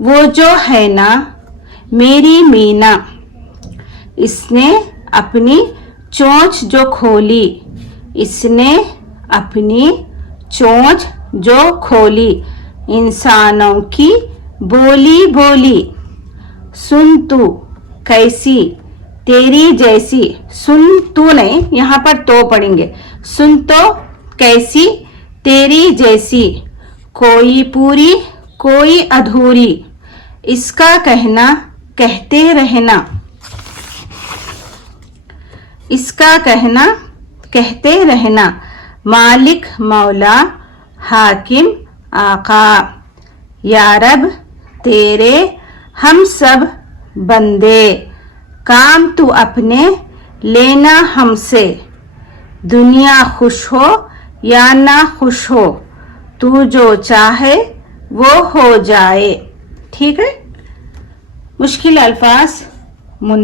वो जो है ना मेरी मीना, इसने अपनी चोंच जो खोली, इसने अपनी चोंच जो खोली, इंसानों की बोली बोली। सुन तू कैसी तेरी जैसी, सुन तू नहीं, यहाँ पर तो पढ़ेंगे। सुन तो कैसी तेरी जैसी, कोई पूरी कोई अधूरी, इसका कहना कहते रहना, इसका कहना कहते रहना। मालिक मौला हाकिम आका, या रब तेरे हम सब बंदे, काम तू अपने लेना हमसे। दुनिया खुश हो या ना खुश हो, तू जो चाहे वो हो जाए। ठीक है। मुश्किल अल्फाज मुन